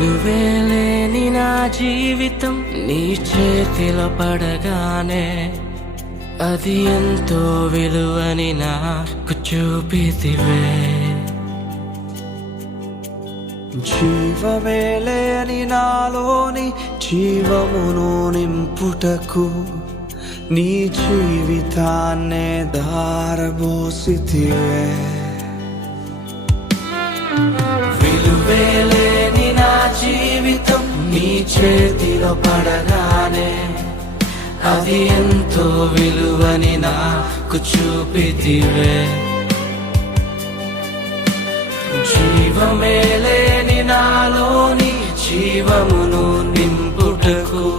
విలువేలేని నా జీవితం నీ చేతిలో పడగానే అది ఎంతో విలువని నాకు చూపితివే. జీవమేలేని నాలోని జీవమును నింపుటకు నీ జీవితాన్నే ధారబోసితివే. విలువేలేని నా జీవితం నీ చేతిలో పడగానే అది ఎంతో విలువని నాకు చూపితివే. జీవమేలేని నాలోని జీవమును నింపుటకు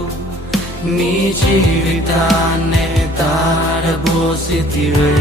నీ జీవితాన్నే ధారబోసితివే.